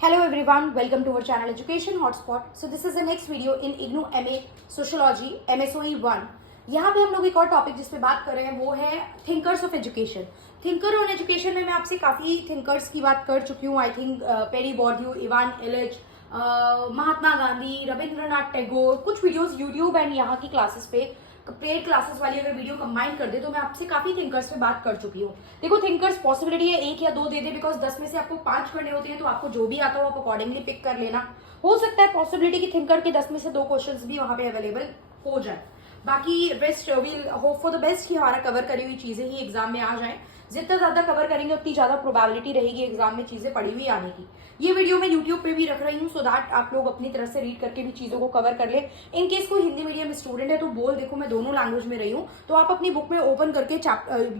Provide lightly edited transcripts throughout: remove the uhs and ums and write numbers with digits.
Hello everyone, welcome to our channel Education Hotspot. So this is the next video in IGNOU MA Sociology MSOE 1. यहाँ पे हम लोग एक और topic जिस पे बात कर रहे हैं वो है thinkers of education. Thinker on education में मैं आपसे काफी थिंकर्स की बात कर चुकी हूँ. I think Pierre Bourdieu, Ivan Illich, Mahatma Gandhi, Rabindranath Tagore. कुछ वीडियोस यूट्यूब एंड यहाँ की क्लासेस पे पेड क्लासेस वाली अगर वीडियो कंबाइन कर दे तो मैं आपसे काफी थिंकर्स पे बात कर चुकी हूँ. देखो थिंकर्स पॉसिबिलिटी है एक या दो दे दे, बिकॉज 10 में से आपको 5 करने होते हैं तो आपको जो भी आता हो आप अकॉर्डिंगली पिक कर लेना. हो सकता है पॉसिबिलिटी की थिंकर के 10 में से 2 क्वेश्चंस भी वहां पे अवेलेबल हो जाए. बाकी rest will hope for the best कि हमारा कवर करी हुई चीजें ही एग्जाम में आ जाए. जितना ज्यादा कवर करेंगे उतनी ज्यादा प्रोबेबिलिटी रहेगी एग्जाम में चीजें पड़ी हुई आने की. ये वीडियो मैं यूट्यूब पे भी रख रही हूँ सो दैट आप लोग अपनी तरफ से रीड करके भी चीजों को कवर कर ले. इन केस कोई हिंदी मीडियम स्टूडेंट है तो बोल देखो मैं दोनों लैंग्वेज में रही हूँ तो आप अपनी बुक में ओपन करके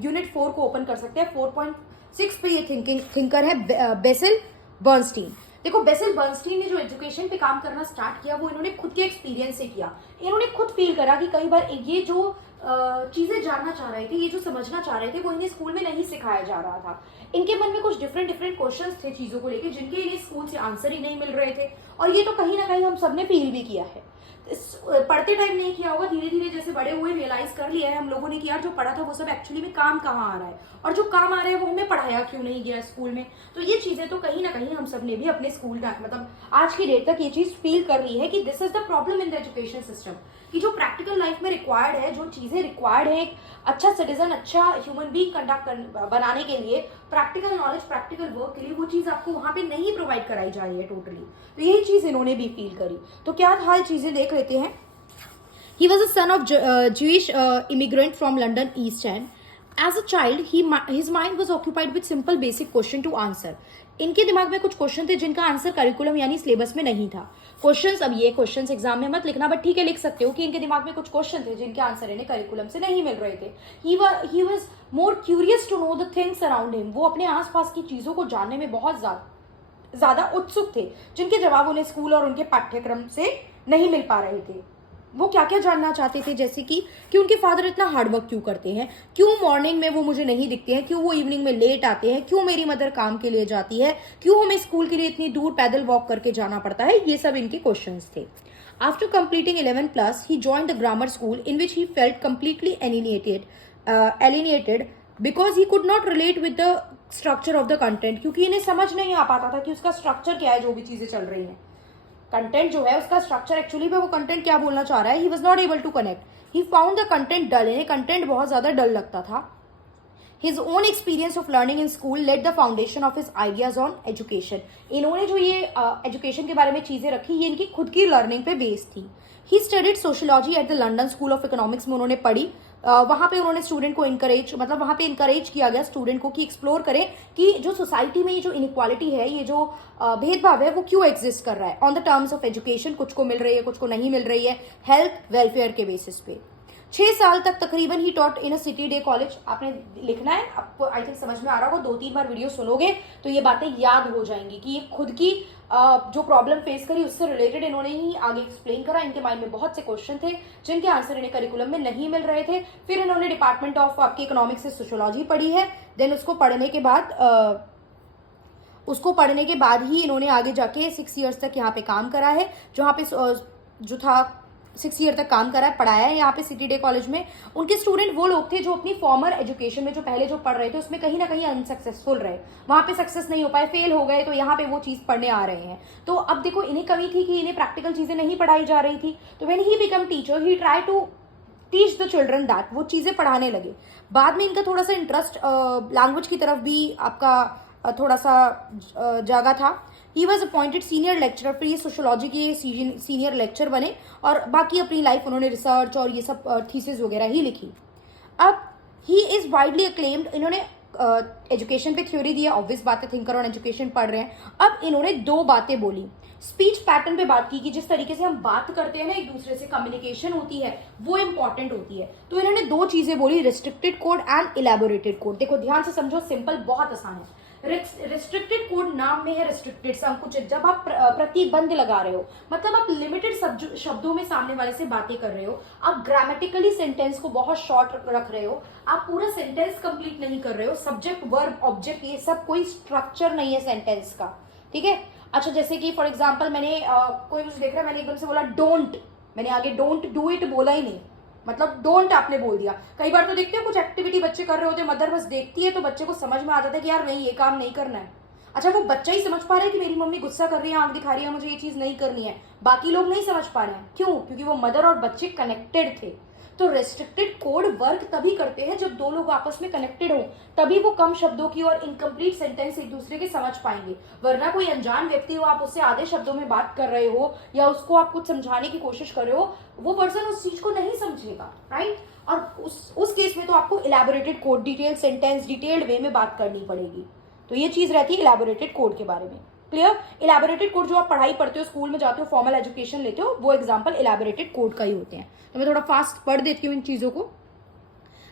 यूनिट 4 को ओपन कर सकते हैं. 4.6 पे ये थिंकर है बेसिल बर्नस्टीन. देखो बेसिल बर्नस्टीन ने जो एजुकेशन पे काम करना स्टार्ट किया वो इन्होंने खुद के एक्सपीरियंस से किया. इन्होंने खुद फील करा कि कई बार ये जो चीजें जानना चाह रहे थे, ये जो समझना चाह रहे थे वो इन्हें स्कूल में नहीं सिखाया जा रहा था. इनके मन में कुछ डिफरेंट क्वेश्चंस थे चीजों को लेके जिनके इन्हें स्कूल से आंसर ही नहीं मिल रहे थे. और ये तो कहीं ना कहीं हम सबने फील भी किया है. पढ़ते टाइम नहीं किया होगा, धीरे धीरे जैसे बड़े हुए रियलाइज कर लिया है हम लोगों ने कि यार जो पढ़ा था वो सब एक्चुअली में काम कहाँ आ रहा है और जो काम आ रहा है वो हमें पढ़ाया क्यों नहीं गया स्कूल में. तो ये चीजें तो कहीं ना कहीं हम सब ने भी अपने स्कूल का मतलब आज की डेट तक ये चीज फील कर रही है कि this is the problem in the education system. कि जो प्रैक्टिकल लाइफ में रिक्वायर्ड है, जो चीजें रिक्वायर्ड है एक अच्छा सिटीजन, अच्छा ह्यूमन बीइंग बनाने के लिए, प्रैक्टिकल नॉलेज, प्रैक्टिकल वर्क के लिए वो चीज आपको वहां पे नहीं प्रोवाइड कराई जा रही है टोटली. तो यही चीज इन्होंने भी फील करी. तो क्या था चीजें देख लेते हैं. He was a son of Jewish immigrant from London East End. As a child, his mind was occupied with simple basic question to answer. इनके दिमाग में कुछ क्वेश्चन थे जिनका आंसर करिकुलम यानी सिलेबस में नहीं था. क्वेश्चंस, अब ये क्वेश्चंस एग्जाम में मत लिखना बट ठीक है लिख सकते हो कि इनके दिमाग में कुछ क्वेश्चन थे जिनके आंसर इन्हें करिकुलम से नहीं मिल रहे थे. He was more curious to know the things around him. वो अपने आसपास की चीजों को जानने में बहुत ज्यादा उत्सुक थे जिनके जवाब उन्हें स्कूल और उनके पाठ्यक्रम से नहीं मिल पा रहे थे. वो क्या क्या जानना चाहते थे, जैसे कि उनके फादर इतना हार्डवर्क क्यों करते हैं, क्यों मॉर्निंग में वो मुझे नहीं दिखते हैं, क्यों वो इवनिंग में लेट आते हैं, क्यों मेरी मदर काम के लिए जाती है, क्यों हमें स्कूल के लिए इतनी दूर पैदल वॉक करके जाना पड़ता है. ये सब इनके क्वेश्चंस थे. After completing 11+, he joined the grammar school in which he felt completely alienated because he could not relate with the structure of the content. क्योंकि इन्हें समझ नहीं आ पाता था कि उसका स्ट्रक्चर क्या है जो भी चीजें चल रही हैं. कंटेंट जो है उसका स्ट्रक्चर एक्चुअली में वो कंटेंट क्या बोलना चाह रहा है. He was not able to connect. He found the content dull. इन्हें कंटेंट बहुत ज्यादा डल लगता था. His own experience of learning in school let the foundation of his ideas on education. इन्होंने जो ये एजुकेशन के बारे में चीजें रखी ये इनकी खुद की लर्निंग पे बेस्ड थी. He studied sociology at the London school of economics में उन्होंने पढ़ी. वहां पे उन्होंने स्टूडेंट को वहां पे इनकरेज किया गया स्टूडेंट को कि एक्सप्लोर करें कि जो सोसाइटी में ये जो इनइक्वालिटी है, ये जो भेदभाव है वो क्यों एग्जिस्ट कर रहा है on the terms of education. कुछ को मिल रही है, कुछ को नहीं मिल रही है, हेल्थ वेलफेयर के बेसिस पे. 6 साल तक तकरीबन he taught in a city day college. आपने लिखना है, आपको आई थिंक समझ में आ रहा होगा. 2-3 बार वीडियो सुनोगे तो ये बातें याद हो जाएंगी कि ये खुद की जो प्रॉब्लम फेस करी उससे रिलेटेड इन्होंने ही आगे एक्सप्लेन करा. इनके माइंड में बहुत से क्वेश्चन थे जिनके आंसर इन्हें करिकुलम में नहीं मिल रहे थे. फिर इन्होंने डिपार्टमेंट ऑफ आपके इकोनॉमिक्स से सोशियोलॉजी पढ़ी है. देन उसको पढ़ने के बाद ही इन्होंने आगे जाके 6 ईयर्स तक यहाँ पे काम करा है. जहाँ पे जो था 6 ईयर तक काम करा है, पढ़ाया है यहाँ पे सिटी डे कॉलेज में. उनके स्टूडेंट वो लोग थे जो अपनी फॉर्मर एजुकेशन में जो पहले जो पढ़ रहे थे उसमें कहीं ना कहीं अनसक्सेसफुल रहे, वहां पे सक्सेस नहीं हो पाए, फेल हो गए, तो यहाँ पे वो चीज पढ़ने आ रहे हैं. तो अब देखो इन्हें कमी थी कि इन्हें प्रैक्टिकल चीजें नहीं पढ़ाई जा रही थी. तो when he become teacher he try to teach the children that. वो चीजें पढ़ाने लगे. बाद में इनका थोड़ा सा इंटरेस्ट लैंग्वेज की तरफ भी आपका थोड़ा सा जागा था. He was appointed senior lecturer. फिर ये सोशियोलॉजी के सीनियर लेक्चर बने और बाकी अपनी लाइफ उन्होंने रिसर्च और ये सब थीसिस वगैरह ही लिखी. अब ही इज वाइडली अक्लेम्ड. इन्होंने एजुकेशन पे थ्योरी दी है, ऑब्वियस बात है, थिंकर ऑन एजुकेशन पढ़ रहे हैं. अब इन्होंने 2 बातें बोली. स्पीच पैटर्न पे बात की कि जिस तरीके से हम बात करते हैं ना एक दूसरे से, कम्युनिकेशन होती है वो इंपॉर्टेंट होती है. तो इन्होंने 2 चीजें बोली, restricted code and elaborated code. देखो ध्यान से समझो, सिंपल बहुत आसान है. रिस्ट्रिक्टेड कोड नाम में है रिस्ट्रिक्टेड, संकुचित. जब आप प्रतिबंध लगा रहे हो मतलब आप लिमिटेड शब्दों में सामने वाले से बातें कर रहे हो, आप ग्रामेटिकली सेंटेंस को बहुत शॉर्ट रख रहे हो, आप पूरा सेंटेंस कंप्लीट नहीं कर रहे हो, सब्जेक्ट वर्ब ऑब्जेक्ट ये सब कोई स्ट्रक्चर नहीं है सेंटेंस का. ठीक है. अच्छा जैसे कि फॉर एग्जाम्पल मैंने कोई मुझे देख रहा है, मैंने एकदम से बोला डोंट, मैंने आगे डोंट डू इट बोला ही नहीं, मतलब डोंट आपने बोल दिया। कई बार तो देखते हो कुछ एक्टिविटी बच्चे कर रहे होते हैं, मदर बस देखती है तो बच्चे को समझ में आ जाता है कि यार नहीं ये काम नहीं करना है। अच्छा वो बच्चा ही समझ पा रहा है कि मेरी मम्मी गुस्सा कर रही है, आंख दिखा रही है, मुझे ये चीज नहीं करनी है, बाकी लोग नहीं समझ पा रहे हैं। क्यों? क्योंकि वो मदर और बच्चे कनेक्टेड थे। तो रेस्ट्रिक्टेड कोड वर्क तभी करते हैं जब दो लोग आपस में कनेक्टेड हो, तभी वो कम शब्दों की और इनकम्प्लीट सेंटेंस एक दूसरे के समझ पाएंगे। वरना कोई अनजान व्यक्ति हो, आप उससे आधे शब्दों में बात कर रहे हो या उसको आप कुछ समझाने की कोशिश कर रहे हो, वो पर्सन उस चीज को नहीं समझेगा, राइट। और उस केस में तो आपको elaborated code, detail sentence, detailed वे में बात करनी पड़ेगी। तो ये चीज रहती है इलेबोरेटेड कोड के बारे में। क्लियर? इलेबोरेटेड कोड जो आप पढ़ाई पढ़ते हो, स्कूल में जाते हो, फॉर्मल एजुकेशन लेते हो, वो एग्जांपल इलेबोरेटेड कोड का ही होते हैं। तो मैं थोड़ा फास्ट पढ़ देती हूँ इन चीजों को।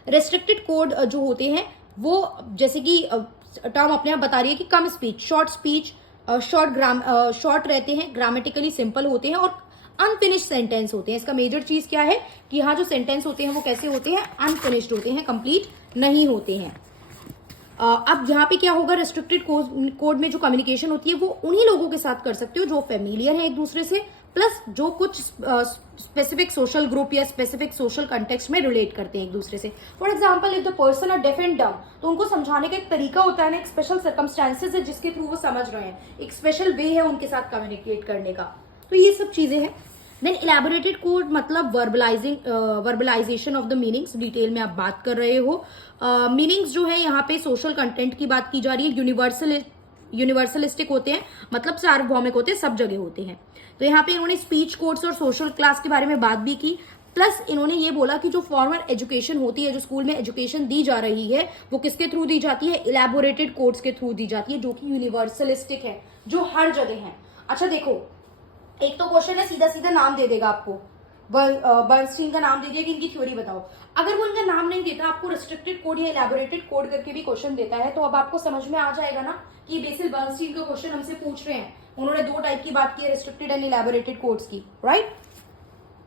रेस्ट्रिक्टेड कोड जो होते हैं वो जैसे कि टर्म अपने आप बता रही है कि कम स्पीच, शॉर्ट स्पीच, शॉर्ट रहते हैं, ग्रामेटिकली सिंपल होते हैं और अनफिनिश्ड सेंटेंस होते हैं। इसका मेजर चीज क्या है कि यहाँ जो सेंटेंस होते हैं वो कैसे होते हैं, अनफिनिश्ड होते हैं, कंप्लीट नहीं होते हैं। अब यहाँ पे क्या होगा, रेस्ट्रिक्टेड कोड में जो कम्युनिकेशन होती है वो उन्हीं लोगों के साथ कर सकते हो जो फेमिलियर है एक दूसरे से, प्लस जो कुछ स्पेसिफिक सोशल ग्रुप या स्पेसिफिक सोशल कंटेक्स्ट में रिलेट करते हैं एक दूसरे से। For example if the person are deaf and dumb, तो उनको समझाने का एक तरीका होता है ना, एक स्पेशल सर्कमस्टांसेस है जिसके थ्रू वो समझ रहे हैं, एक स्पेशल वे है उनके साथ कम्युनिकेट करने का। तो ये सब चीजें हैं। देन इलेबोरेटेड कोड मतलब वर्बलाइजेशन ऑफ द मीनिंग्स, डिटेल में आप बात कर रहे हो। मीनिंग्स जो है यहाँ पे सोशल कंटेंट की बात की जा रही है, यूनिवर्सलिस्टिक होते हैं, मतलब सार्वभौमिक होते हैं, सब जगह होते हैं। तो यहाँ पे इन्होंने स्पीच कोड्स और सोशल क्लास के बारे में बात भी की, प्लस इन्होंने ये बोला कि जो फॉर्मल एजुकेशन होती है, जो स्कूल में एजुकेशन दी जा रही है, वो किसके थ्रू दी जाती है, इलेबोरेटेड कोड्स के थ्रू दी जाती है, जो कि यूनिवर्सलिस्टिक है, जो हर जगह है। अच्छा देखो, एक तो क्वेश्चन है सीधा सीधा नाम दे देगा आपको, बर्नस्टीन का नाम दे दिया कि इनकी थ्योरी बताओ। अगर वो इनका नाम नहीं देता, आपको रेस्ट्रिक्टेड कोड या इलेबोरेटेड कोड करके भी क्वेश्चन देता है, तो अब आपको समझ में आ जाएगा ना कि बेसिल बर्नस्टीन का क्वेश्चन हमसे पूछ रहे हैं। उन्होंने दो टाइप की बात की है, रेस्ट्रिक्टेड एंड इलेबोरेटेड कोड्स की, राइट।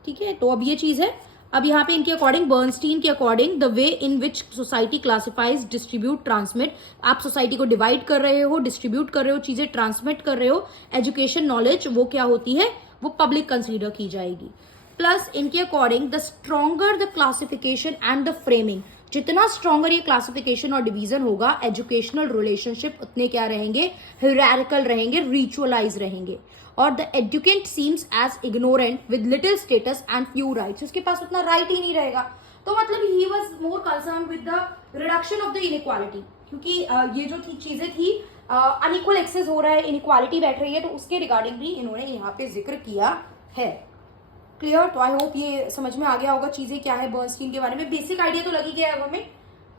ठीक है, तो अब ये चीज है। अब यहाँ पे इनके अकॉर्डिंग, बर्नस्टीन के according, the way in which society classifies, distribute, transmit, आप सोसाइटी को डिवाइड कर रहे हो, डिस्ट्रीब्यूट कर रहे हो, चीजें ट्रांसमिट कर रहे हो, एजुकेशन नॉलेज वो क्या होती है, वो पब्लिक कंसीडर की जाएगी। प्लस इनके according the stronger the classification and the framing, जितना स्ट्रॉन्गर ये क्लासिफिकेशन और डिवीजन होगा, एजुकेशनल रिलेशनशिप उतने क्या रहेंगे, हियरार्किकल रहेंगे, रिचुअलाइज रहेंगे। और the educant seems as ignorant with little status and few rights, उसके पास उतना राइट ही नहीं रहेगा। तो मतलब he was more concern with the reduction of the inequality, क्योंकि ये जो चीजें थी, अनइक्वल एक्सेस हो रहा है, इनइक्वालिटी बैठ रही है, तो उसके रिगार्डिंग भी इन्होंने यहाँ पे जिक्र किया है। क्लियर? तो आई होप ये समझ में आ गया होगा चीजें क्या है बर्नस्टीन के बारे में, बेसिक आइडिया तो लगी गया है हमें।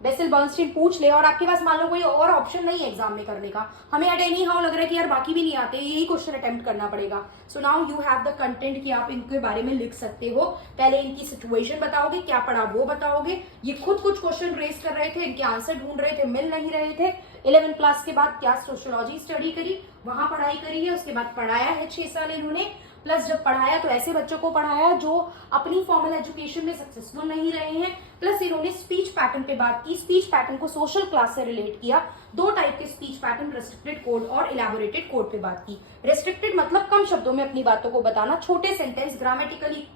बेसिल बर्नस्टीन पूछ ले और आपके पास मान लो कोई और ऑप्शन नहीं है एग्जाम में करने का, हमें एट एनी हाउ लग रहा है कि यार बाकी भी नहीं आते, यही क्वेश्चन अटेम्प्ट करना पड़ेगा। So now you have the content कि आप इनके बारे में लिख सकते हो। पहले इनकी सिचुएशन बताओगे, क्या पढ़ा वो बताओगे, ये खुद कुछ क्वेश्चन रेस कर रहे थे, इनके आंसर ढूंढ रहे थे, मिल नहीं रहे थे। 11 क्लास के बाद क्या सोशियोलॉजी स्टडी करी, वहां पढ़ाई करी है, उसके बाद पढ़ाया है 6 साल इन्होंने। प्लस जब पढ़ाया तो ऐसे बच्चों को पढ़ाया जो अपनी फॉर्मल एजुकेशन में सक्सेसफुल नहीं रहे हैं। प्लस इन्होंने स्पीच पैटर्न पे बात की, स्पीच पैटर्न को सोशल क्लास से रिलेट किया। दो टाइप के स्पीच पैटर्न, रेस्ट्रिक्टेड कोड और इलेबोरेटेड कोड पे बात की। रेस्ट्रिक्टेड मतलब कम शब्दों में अपनी बातों को बताना, छोटे सेंटेंस, ग्रामेटिकली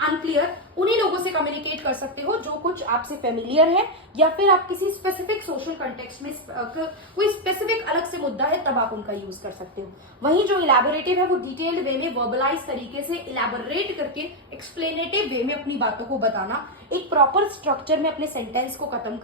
अनक्लियर, उन्हीं लोगों से कम्युनिकेट कर सकते हो जो कुछ आपसे फेमिलियर है, या फिर आप किसी स्पेसिफिक सोशल कंटेक्स्ट में कोई स्पेसिफिक अलग से मुद्दा है, तब आप उनका यूज कर सकते हो। वहीं जो इलेबोरेटिव है वो डिटेल्ड वे में, वर्बलाइज तरीके से इलेबोरेट करके एक्सप्लेनेटिव वे में अपनी बातों को बताना, एक प्रॉपर स्ट्रक्चर में अपने सेंटेंस को खत्म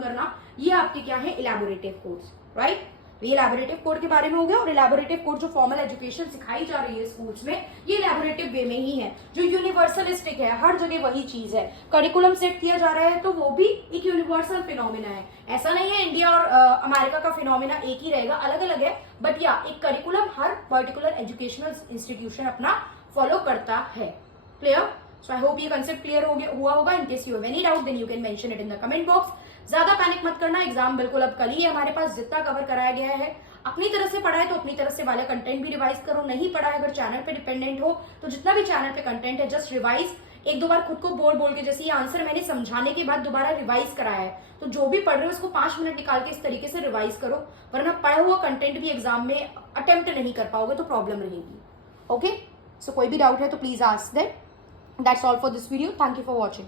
करना, ये आपके क्या है, इलेबोरेटिव कोड्स, राइट। ये इलेबोरेटिव कोड के बारे में हो गया। और इलेबोरेटिव कोड जो फॉर्मल एजुकेशन सिखाई जा रही है स्कूल्स में, ये इलेबोरेटिव वे में ही है, जो यूनिवर्सलिस्टिक है, हर जगह वही चीज है। करिकुलम सेट किया जा रहा है तो वो भी एक यूनिवर्सल फिनोमिना है। ऐसा नहीं है इंडिया और अमेरिका का फिनोमिना एक ही रहेगा, अलग अलग है, बट या एक करिकुलम हर पर्टिकुलर एजुकेशनल इंस्टीट्यूशन अपना फॉलो करता है। क्लियर? सो आई होप ये कंसेप्ट क्लियर हुआ होगा। In case you have any doubt then you can mention it in the comment box. ज्यादा पैनिक मत करना, एग्जाम बिल्कुल अब कल ही है हमारे पास, जितना कवर कराया गया है अपनी तरफ से पढ़ा है तो अपनी तरफ से वाला कंटेंट भी रिवाइज करो, नहीं पढ़ा है, अगर चैनल पे डिपेंडेंट हो तो जितना भी चैनल पे कंटेंट है जस्ट रिवाइज। एक दो बार खुद को बोल बोल के, जैसे ये आंसर मैंने समझाने के बाद दोबारा रिवाइज कराया है, तो जो भी पढ़ रहे हो उसको 5 मिनट निकाल के इस तरीके से रिवाइज करो, वरना पढ़ा हुआ कंटेंट भी एग्जाम में अटेम्प्ट नहीं कर पाओगे तो प्रॉब्लम रहेगी। ओके, सो कोई भी डाउट है तो please ask that. That's all for this video. Thank you for watching.